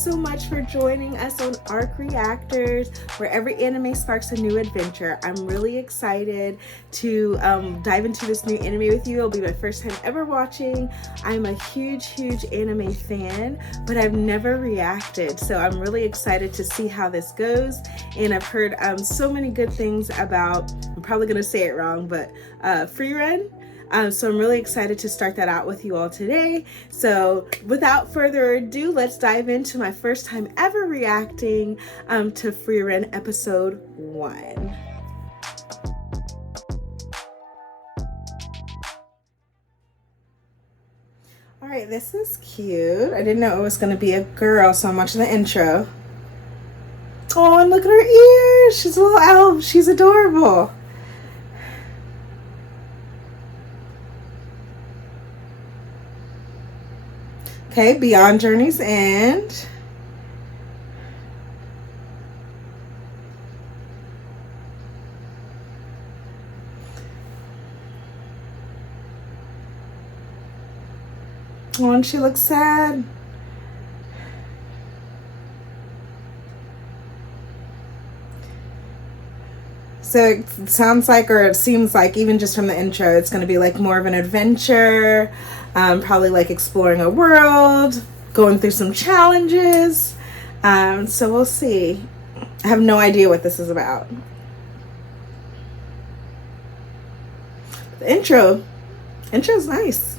so much for joining us on A.R.C. Reactors, where every anime sparks a new adventure. I'm really excited to dive into this new anime with you. It'll be my first time ever watching. I'm a huge anime fan, but I've never reacted, so I'm really excited to see how this goes. And I've heard so many good things about, I'm probably going to say it wrong, but Frieren. So I'm really excited to start that out with you all today. So without further ado, let's dive into my first time ever reacting to Frieren Episode One. All right, this is cute. I didn't know it was going to be a girl, so I'm watching the intro. Oh, and look at her ears. She's a little elf. She's adorable. Okay, Beyond Journey's End. Oh, and she looks sad. So it sounds like, or it seems like, even just from the intro, it's going to be like more of an adventure, probably like exploring a world, going through some challenges. So we'll see. I have no idea what this is about. The intro's nice.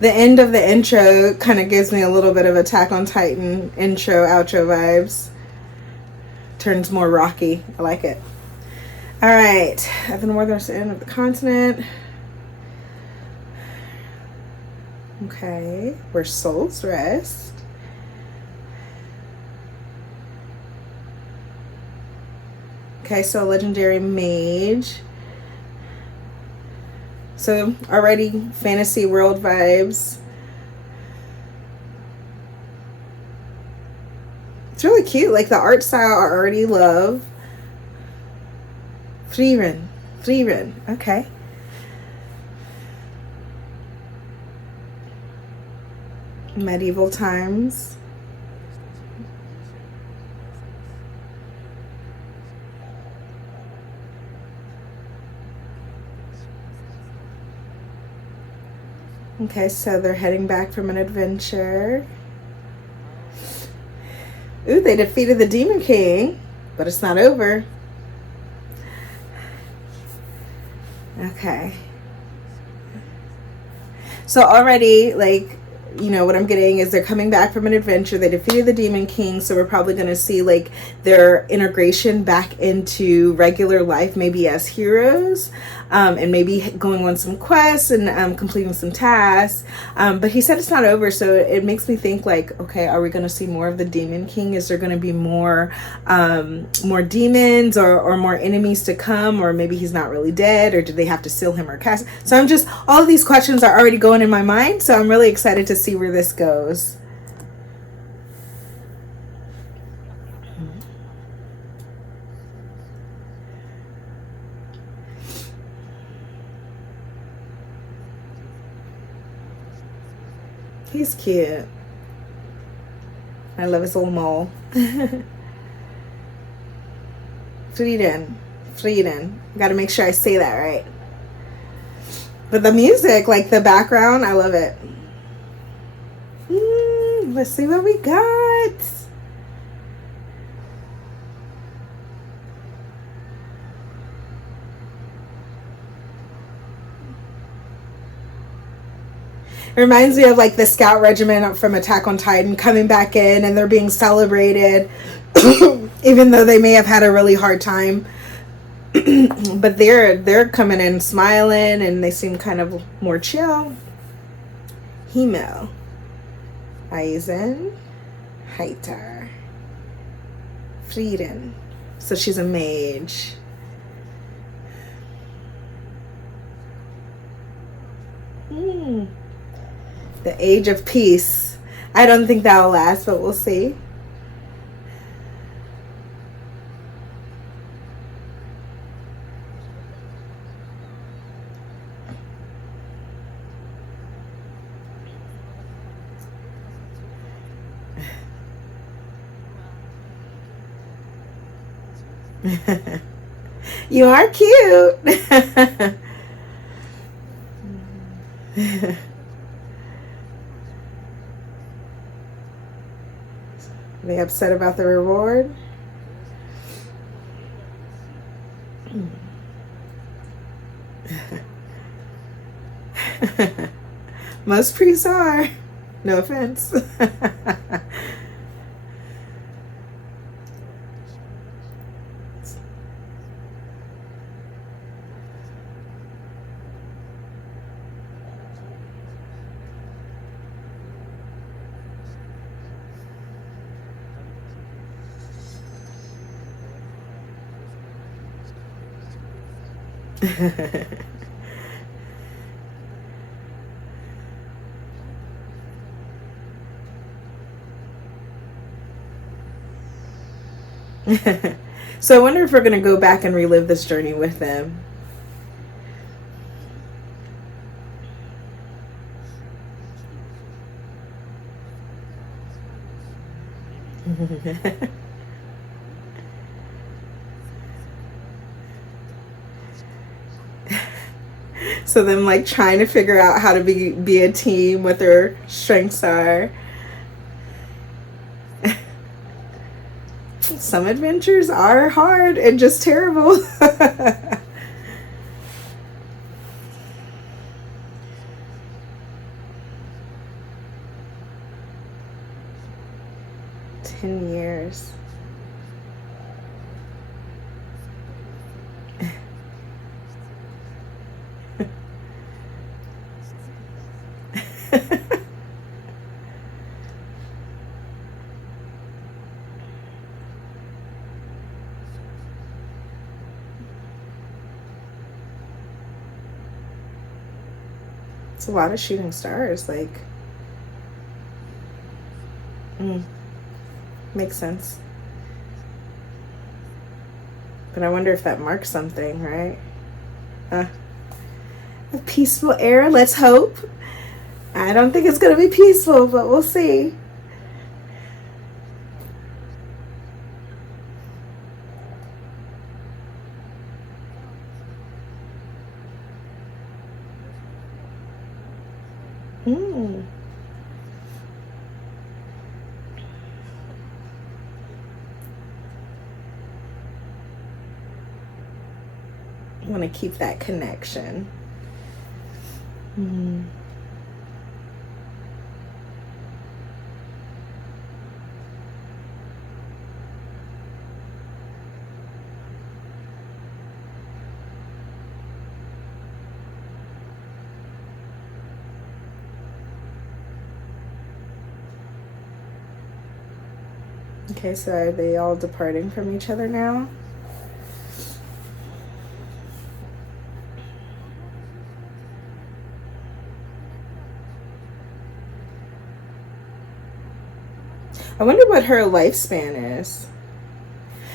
The end of the intro kind of gives me a little bit of Attack on Titan intro, outro vibes. Turns more rocky. I like it. All right. At the northern end of the continent. Okay. Where souls rest. Okay, so a legendary mage. So already fantasy world vibes. It's really cute. Like the art style I already love. Frieren. Okay. Medieval times. Okay, so they're heading back from an adventure. Ooh, they defeated the Demon King, but it's not over. Okay. So already, like, you know, what I'm getting is they're coming back from an adventure. They defeated the Demon King, so we're probably going to see, like, their integration back into regular life, maybe as heroes, and maybe going on some quests and completing some tasks. But he said it's not over, so it makes me think, like, okay, are we going to see more of the Demon King? Is there going to be more demons or more enemies to come? Or maybe he's not really dead, or did they have to seal him or cast? So I'm just, all of these questions are already going in my mind, so I'm really excited to see where this goes. He's cute. I love his little mole. Frieren. Gotta make sure I say that right. But the music, like the background, I love it. Let's see what we got. It reminds me of like the scout regiment from Attack on Titan coming back in, and they're being celebrated even though they may have had a really hard time. But they're coming in smiling, and they seem kind of more chill. HIMMEL. Eisen. Heiter. Frieren. So she's a mage. The age of peace. I don't think that'll last, but we'll see. You are cute. Are they upset about the reward? Most priests are. No offense. So I wonder if we're going to go back and relive this journey with them. So them like trying to figure out how to be a team, what their strengths are. Some adventures are hard and just terrible. 10 years. It's a lot of shooting stars, like, makes sense. But I wonder if that marks something, right? A peaceful era, let's hope. I don't think it's going to be peaceful, but we'll see. I want to keep that connection. Okay, so are they all departing from each other now? I wonder what her lifespan is.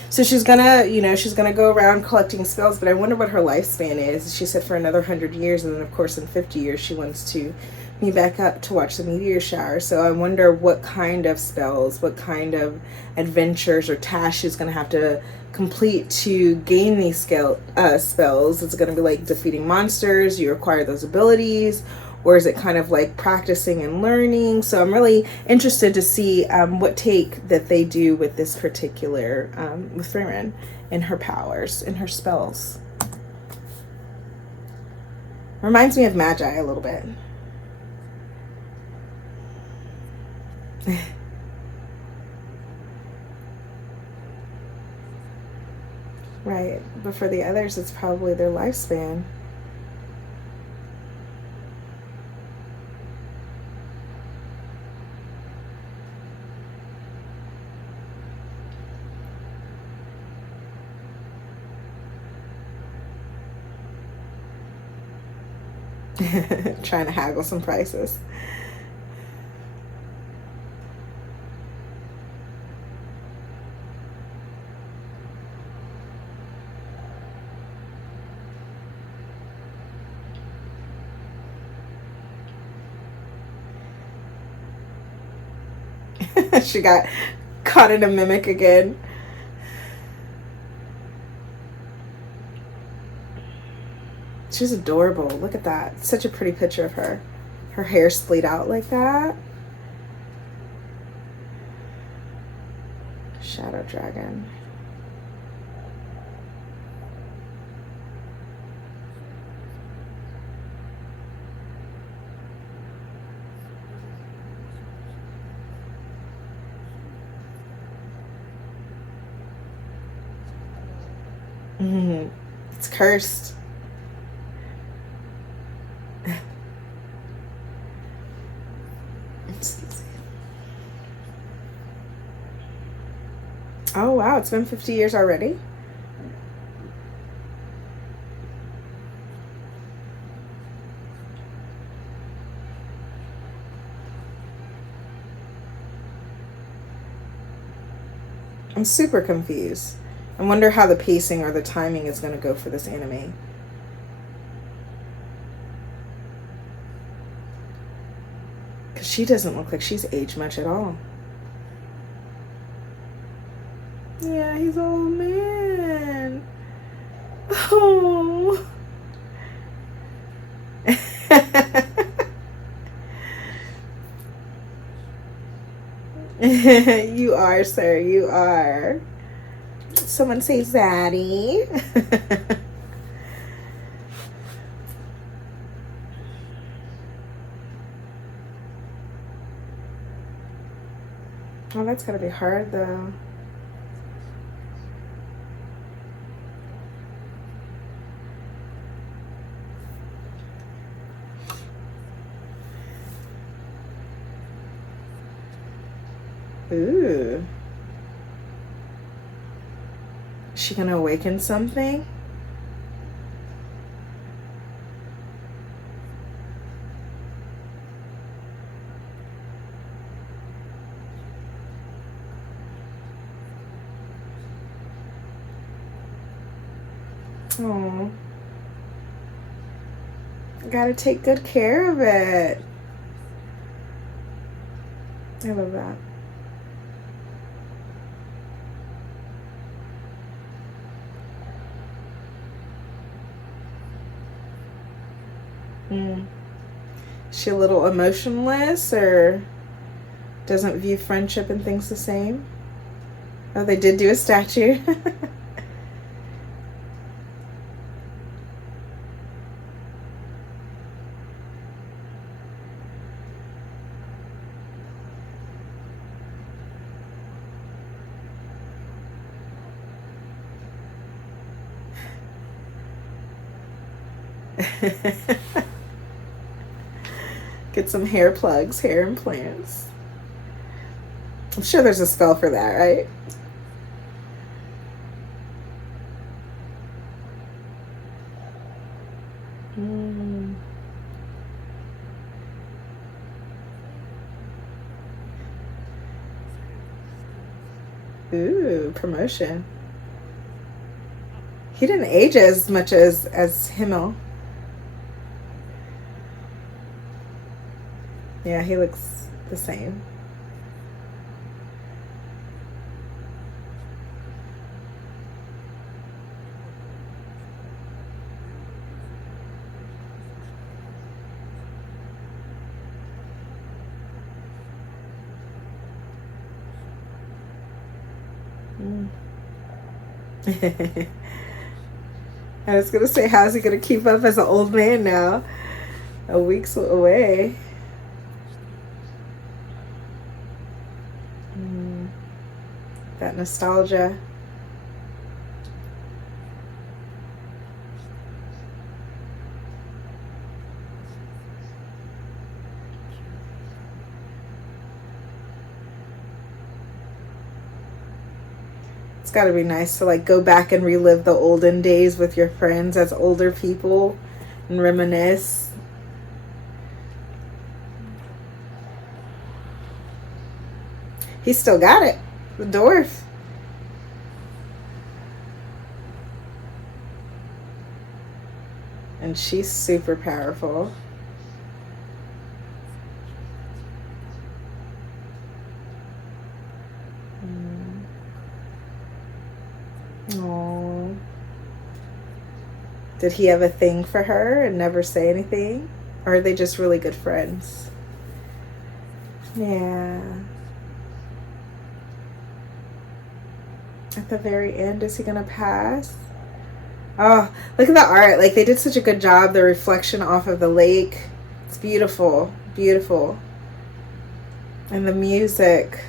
So she's gonna, she's gonna go around collecting spells, but I wonder what her lifespan is. She said for another 100 years, and then of course in 50 years she wants to be back up to watch the meteor shower. So I wonder what kind of spells, what kind of adventures or tasks she's gonna have to complete to gain these spells. Is it gonna be like defeating monsters? You acquire those abilities, or is it kind of like practicing and learning? So I'm really interested to see what take that they do with this particular, with Frieren and her powers and her spells. Reminds me of Magi a little bit. Right, but for the others, it's probably their lifespan. Trying to haggle some prices. She got caught in a mimic again. She's adorable. Look at that. Such a pretty picture of her. Her hair splayed out like that. Shadow dragon. It's cursed. Oh wow, it's been 50 years already. I'm super confused. I wonder how the pacing or the timing is going to go for this anime. Because she doesn't look like she's aged much at all. Yeah, he's an old man. Oh. You are, sir. You are. Someone say Zaddy. Oh, that's gotta be hard though. Ooh. Is she gonna awaken something? Oh. Gotta take good care of it. I love that. Is she a little emotionless or doesn't view friendship and things the same? Oh, they did do a statue. Get some hair plugs, hair implants. I'm sure there's a spell for that, right? Ooh, promotion. He didn't age as much as HIMMEL. Yeah, he looks the same. I was gonna say, how's he gonna keep up as an old man now? A week's away. That nostalgia. It's got to be nice to like go back and relive the olden days with your friends as older people and reminisce. He still got it. The dwarf. And she's super powerful. Oh. Did he have a thing for her and never say anything? Or are they just really good friends? Yeah. At the very end, is he gonna pass? Oh, look at the art. Like, they did such a good job. The reflection off of the lake. It's beautiful. Beautiful. And the music.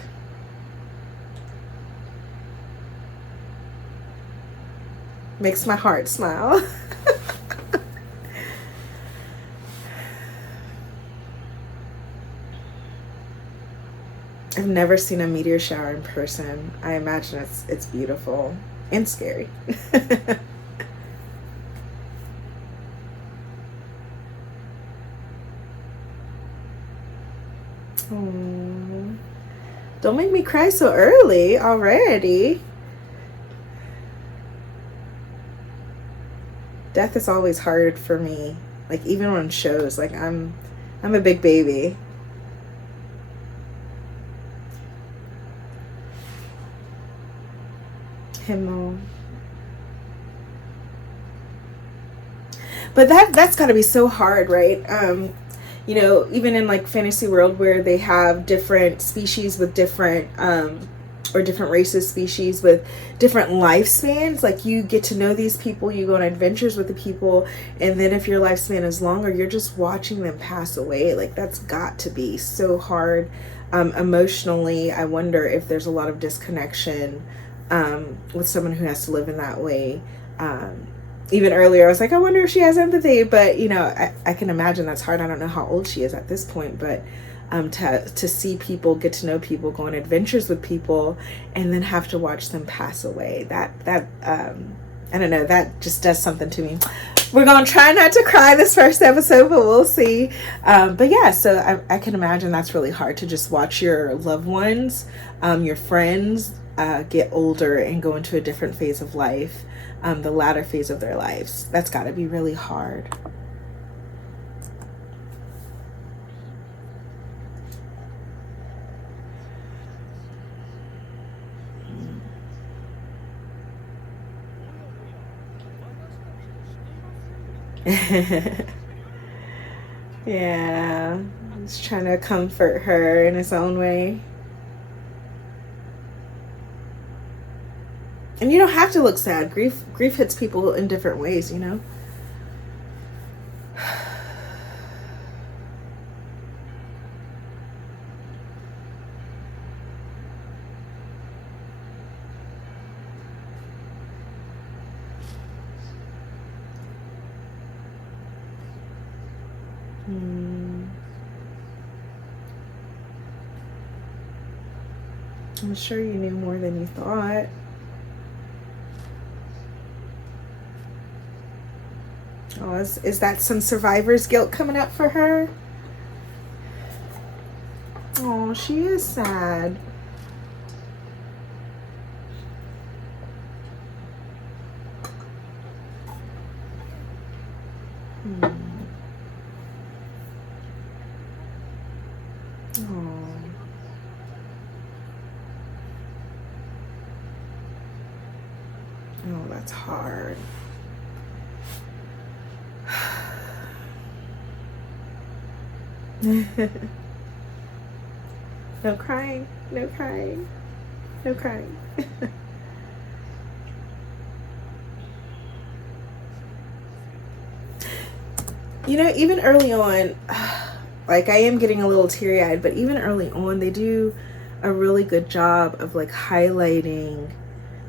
Makes my heart smile. I've never seen a meteor shower in person. I imagine it's beautiful and scary. Oh, don't make me cry so early already. Death is always hard for me. Like, even on shows, like I'm a big baby. HIMMEL. But that's got to be so hard, right? You know, even in like fantasy world where they have different species with different or different races, species with different lifespans, like you get to know these people, you go on adventures with the people, and then if your lifespan is longer, you're just watching them pass away. Like, that's got to be so hard. Emotionally, I wonder if there's a lot of disconnection with someone who has to live in that way. Even earlier I was like, I wonder if she has empathy, but you know, I can imagine that's hard. I don't know how old she is at this point, but to see people, get to know people, go on adventures with people, and then have to watch them pass away, that I don't know, that just does something to me. We're gonna try not to cry this first episode, but we'll see. But yeah, so I can imagine that's really hard to just watch your loved ones, your friends get older and go into a different phase of life, the latter phase of their lives. That's got to be really hard. Yeah, he's trying to comfort her in his own way. And you don't have to look sad. Grief hits people in different ways, you know. I'm sure you knew more than you thought. Oh, is that some survivor's guilt coming up for her? Oh, she is sad. Oh, that's hard. No crying, no crying, no crying. You know, even early on, like, I am getting a little teary-eyed, but even early on, they do a really good job of like highlighting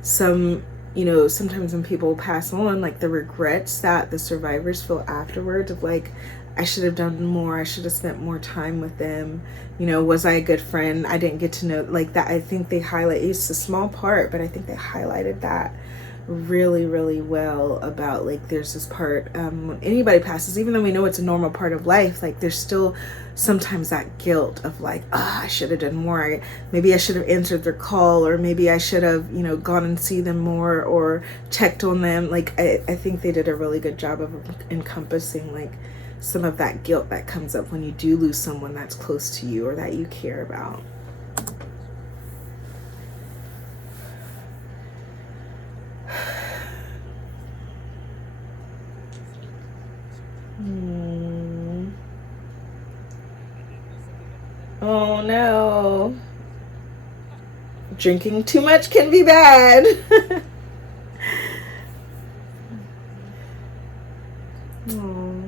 some, you know, sometimes when people pass on, like the regrets that the survivors feel afterwards of like, I should have done more, I should have spent more time with them, you know, was I a good friend, I didn't get to know, like that. I think they highlight, it's a small part, but I think they highlighted that really, really well about, like, there's this part, when anybody passes, even though we know it's a normal part of life, like, there's still sometimes that guilt of like, I should have done more. Maybe I should have answered their call, or maybe I should have, gone and see them more or checked on them. Like, I think they did a really good job of encompassing, like, some of that guilt that comes up when you do lose someone that's close to you or that you care about. Oh no. Drinking too much can be bad. Oh.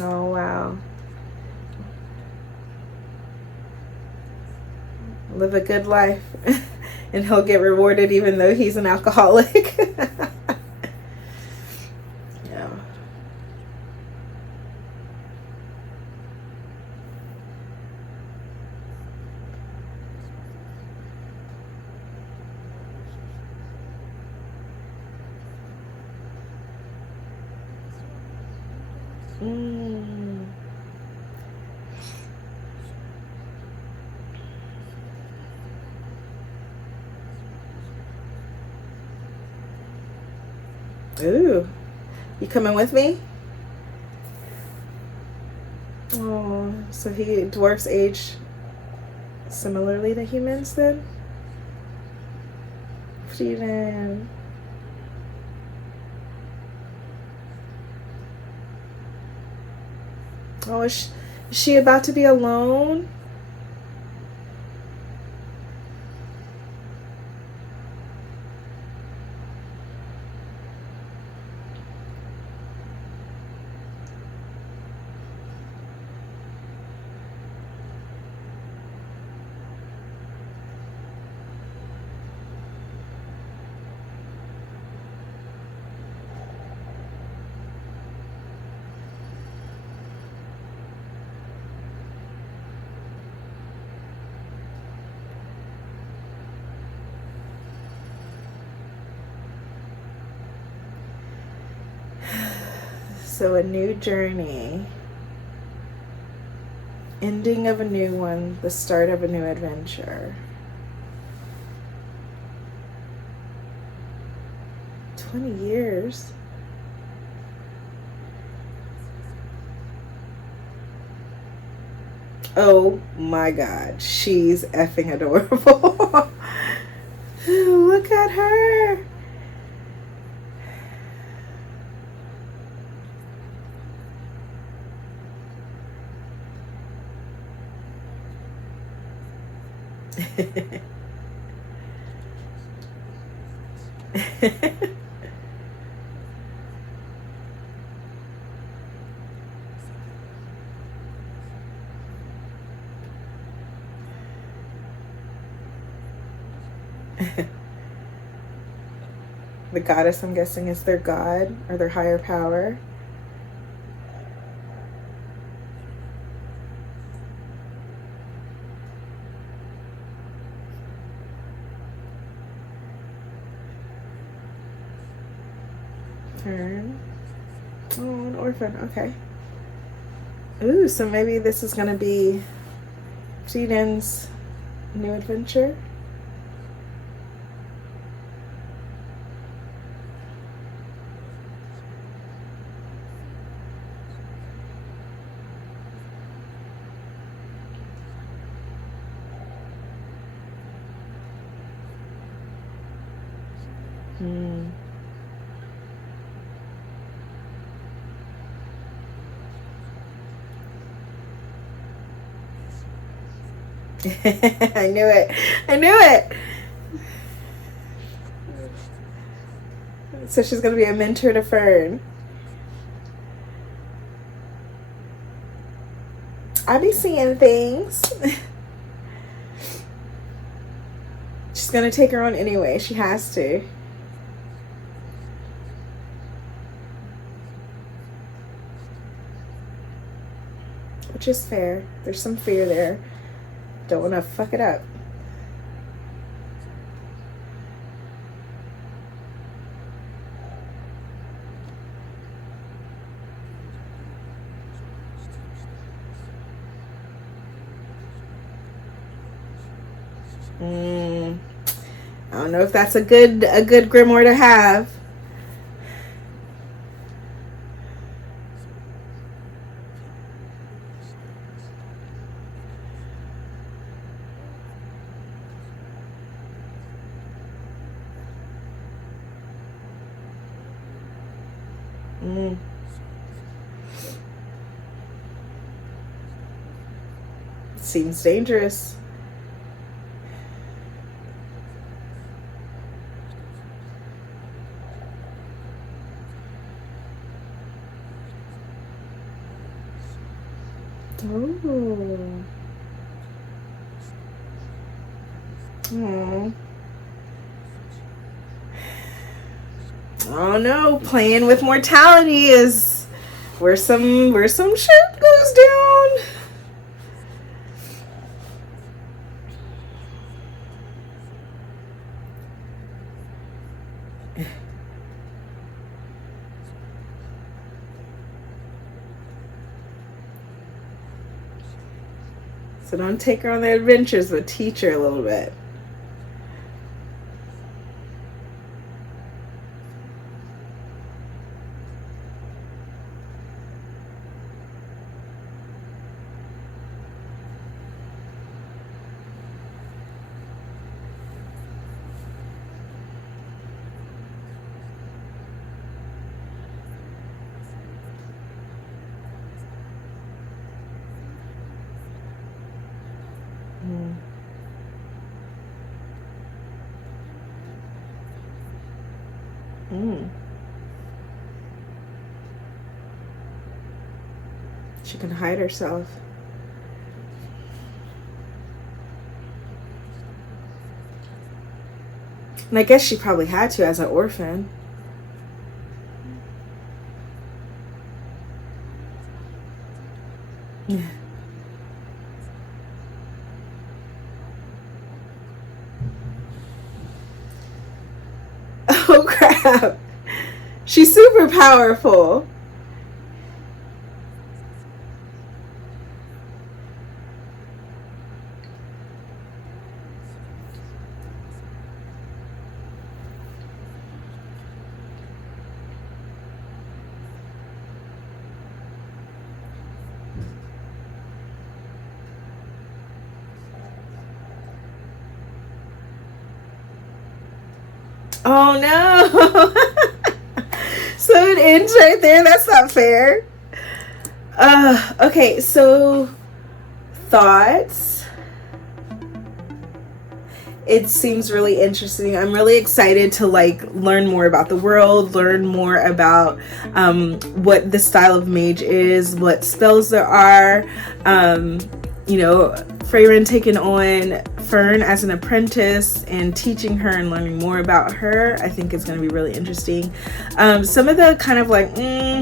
Oh wow. Live a good life. And he'll get rewarded even though he's an alcoholic. Yeah. Ooh. You coming with me? Oh, so dwarfs age similarly to humans then? Frieren. Oh, is she about to be alone? So a new journey. Ending of a new one. The start of a new adventure. 20 years. Oh my God. She's effing adorable. Look at her. The goddess, I'm guessing, is their god or their higher power. Turn. Oh, an orphan. Okay. Ooh, so maybe this is going to be Frieren's new adventure. I knew it. I knew it. So she's going to be a mentor to Fern. I be seeing things. She's going to take her on anyway. She has to. which is fair. There's some fear there. Don't want to fuck it up. I don't know if that's a good grimoire to have. Seems dangerous. Oh. Oh. Oh no, playing with mortality is where some shit goes down. So don't take her on the adventures, but teach her a little bit. She can hide herself. And I guess she probably had to as an orphan. Oh crap. She's super powerful. Oh no. So it ends right there. That's not fair. Okay, so thoughts. It seems really interesting. I'm really excited to learn more about the world, learn more about what the style of mage is, what spells there are. Frieren taking on Fern as an apprentice and teaching her and learning more about her, I think is going to be really interesting. Some of the kind of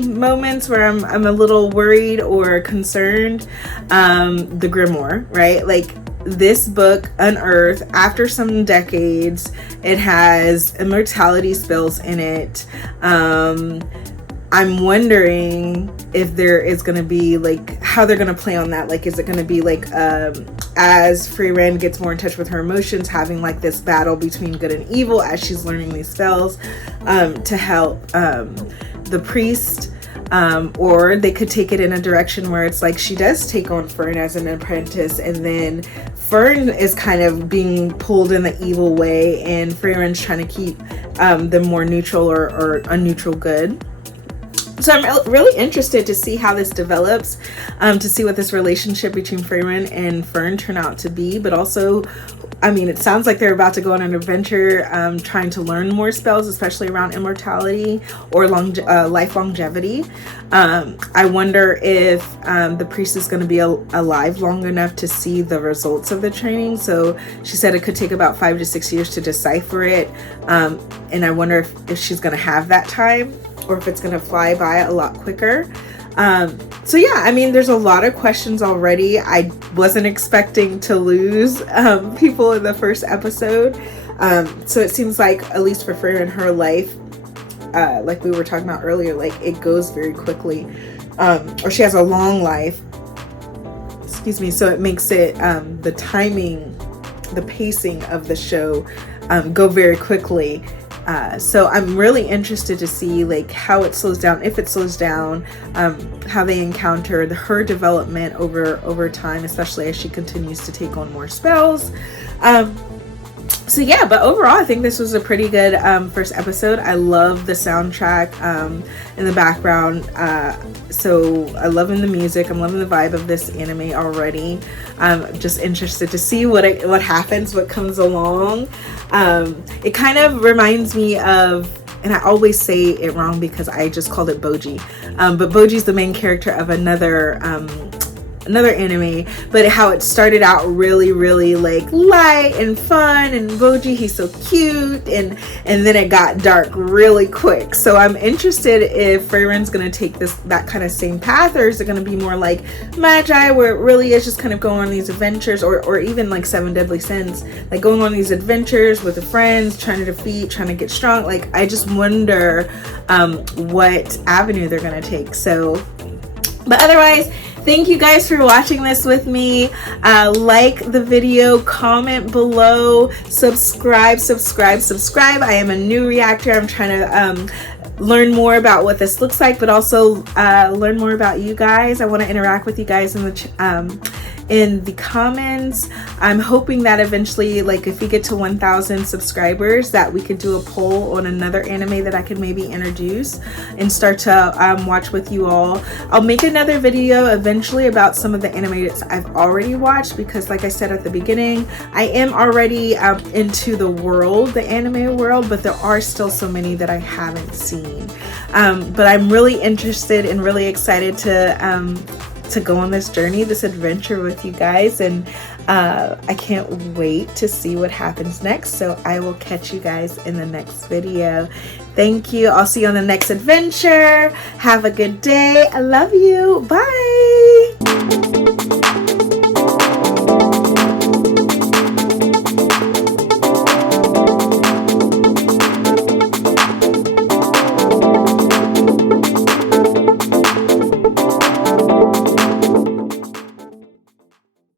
moments where I'm a little worried or concerned, the grimoire, right? This book, Unearth, after some decades, it has immortality spells in it. I'm wondering if there is going to be how they're going to play on that. Is it going to be as Frieren gets more in touch with her emotions, having this battle between good and evil as she's learning these spells to help the priest, or they could take it in a direction where it's she does take on Fern as an apprentice, and then Fern is kind of being pulled in the evil way, and Frieren's trying to keep them more neutral or a neutral good. So I'm really interested to see how this develops, to see what this relationship between Frieren and Fern turn out to be. But also, it sounds like they're about to go on an adventure, trying to learn more spells, especially around immortality or life longevity. I wonder if the priest is going to be alive long enough to see the results of the training. So she said it could take about 5 to 6 years to decipher it. And I wonder if she's going to have that time, or if it's going to fly by a lot quicker. So yeah, I mean, there's a lot of questions already. I wasn't expecting to lose people in the first episode. So it seems like, at least for Frieren, her life, like we were talking about earlier, like it goes very quickly, or she has a long life, excuse me, so it makes it the timing, the pacing of the show go very quickly. So I'm really interested to see like how it slows down, if it slows down, how they encounter her development over time, especially as she continues to take on more spells. So yeah, but overall I think this was a pretty good first episode. I love the soundtrack in the background. So I'm loving the music. I'm loving the vibe of this anime already. I'm just interested to see what happens, what comes along. It kind of reminds me of, and I always say it wrong because I just called it Boji, but Boji's the main character of another anime, but how it started out really like light and fun, and Boji, he's so cute, and then it got dark really quick. So I'm interested if Frieren's gonna take that kind of same path, or is it gonna be more like Magi, where it really is just kind of going on these adventures, or even like Seven Deadly Sins, like going on these adventures with the friends, trying to get strong. Like I just wonder what avenue they're gonna take. So, but otherwise, thank you guys for watching this with me. Like the video, comment below, subscribe. I am a new reactor. I'm trying to learn more about what this looks like, but also learn more about you guys. I want to interact with you guys in the comments. I'm hoping that eventually, like if we get to 1,000 subscribers, that we could do a poll on another anime that I could maybe introduce and start to watch with you all. I'll make another video eventually about some of the animes I've already watched, because like I said at the beginning, I am already into the anime world, but there are still so many that I haven't seen. But I'm really interested and really excited to go on this journey, this adventure with you guys, and I can't wait to see what happens next. So I will catch you guys in the next video. Thank you. I'll see you on the next adventure. Have a good day. I love you. Bye.